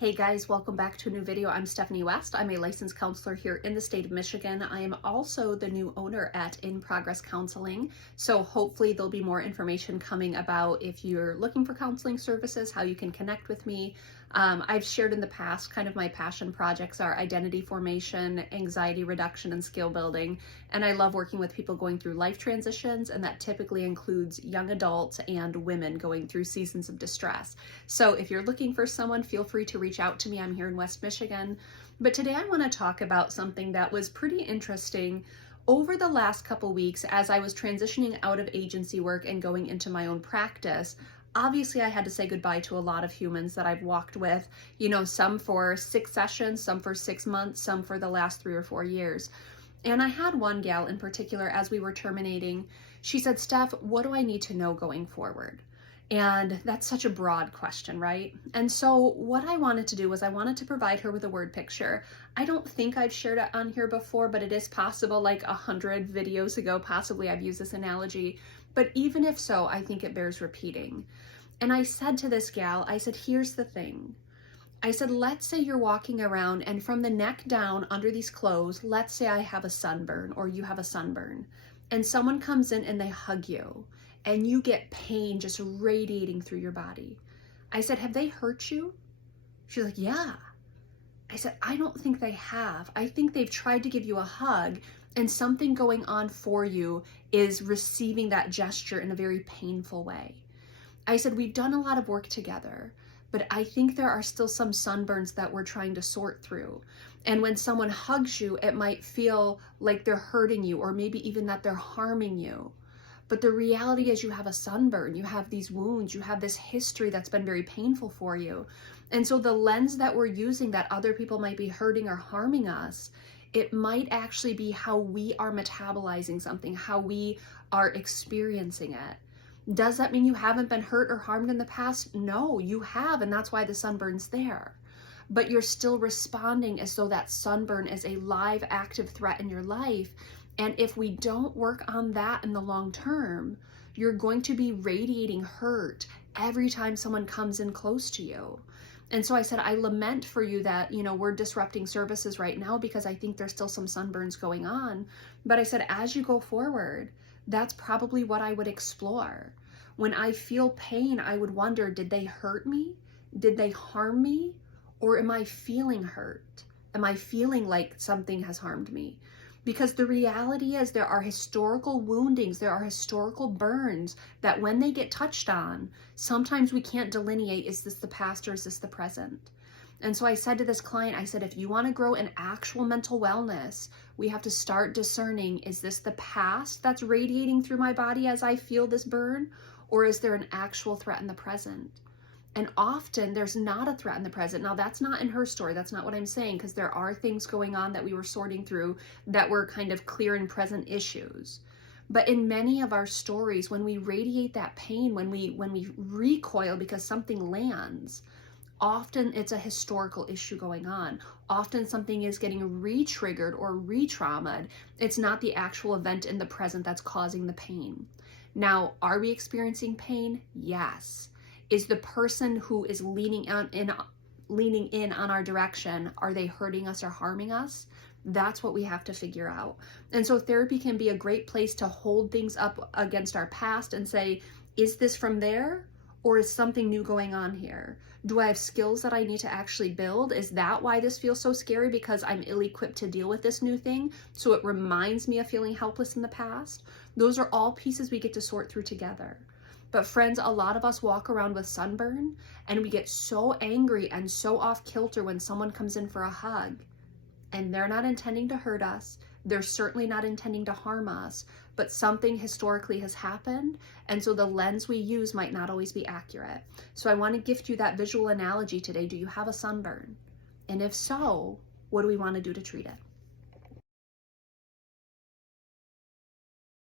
Hey guys, welcome back to a new video. I'm Stephanie West. I'm a licensed counselor here in the state of Michigan. I am also the new owner at In Progress Counseling. So hopefully there'll be more information coming about if you're looking for counseling services, how you can connect with me. I've shared in the past kind of my passion projects are identity formation, anxiety reduction, and skill building. And I love working with people going through life transitions, and that typically includes young adults and women going through seasons of distress. So if you're looking for someone, feel free to reach out to me. I'm here in West Michigan. But today I want to talk about something that was pretty interesting over the last couple weeks as I was transitioning out of agency work and going into my own practice. Obviously, I had to say goodbye to a lot of humans that I've walked with, some for 6 sessions, some for 6 months, some for the last 3 or 4 years. And I had one gal in particular, as we were terminating, she said, "Steph, what do I need to know going forward?" And that's such a broad question, right? And so what I wanted to do was I wanted to provide her with a word picture. I don't think I've shared it on here before, but it is possible, like 100 videos ago, possibly I've used this analogy. But even if so, I think it bears repeating. And I said to this gal, I said, here's the thing. I said, let's say you're walking around and from the neck down under these clothes, let's say I have a sunburn or you have a sunburn, and someone comes in and they hug you and you get pain just radiating through your body. I said, have they hurt you? She's like, yeah. I said, I don't think they have. I think they've tried to give you a hug and something going on for you is receiving that gesture in a very painful way. I said, we've done a lot of work together, but I think there are still some sunburns that we're trying to sort through. And when someone hugs you, it might feel like they're hurting you or maybe even that they're harming you. But the reality is you have a sunburn, you have these wounds, you have this history that's been very painful for you. And so the lens that we're using that other people might be hurting or harming us, it might actually be how we are metabolizing something, how we are experiencing it. Does that mean you haven't been hurt or harmed in the past? No, you have, and that's why the sunburn's there. But you're still responding as though that sunburn is a live, active threat in your life. And if we don't work on that in the long term, you're going to be radiating hurt every time someone comes in close to you. And so I said, I lament for you that, we're disrupting services right now because I think there's still some sunburns going on. But I said, as you go forward, that's probably what I would explore. When I feel pain, I would wonder, did they hurt me? Did they harm me? Or am I feeling hurt? Am I feeling like something has harmed me? Because the reality is there are historical woundings, there are historical burns that when they get touched on, sometimes we can't delineate, is this the past or is this the present? And so I said to this client, I said, if you want to grow in actual mental wellness, we have to start discerning, is this the past that's radiating through my body as I feel this burn? Or is there an actual threat in the present? And often there's not a threat in the present. Now that's not in her story. That's not what I'm saying, because there are things going on that we were sorting through that were kind of clear and present issues. But in many of our stories, when we radiate that pain, when we recoil because something lands, often it's a historical issue going on. Often something is getting re-triggered or re-traumatized. It's not the actual event in the present that's causing the pain. Now, are we experiencing pain? Yes. Is the person who is leaning in on our direction, are they hurting us or harming us? That's what we have to figure out. And so therapy can be a great place to hold things up against our past and say, is this from there? Or is something new going on here? Do I have skills that I need to actually build? Is that why this feels so scary? Because I'm ill-equipped to deal with this new thing? So it reminds me of feeling helpless in the past? Those are all pieces we get to sort through together. But friends, a lot of us walk around with sunburn and we get so angry and so off kilter when someone comes in for a hug. And they're not intending to hurt us. They're certainly not intending to harm us, but something historically has happened. And so the lens we use might not always be accurate. So I want to gift you that visual analogy today. Do you have a sunburn? And if so, what do we want to do to treat it?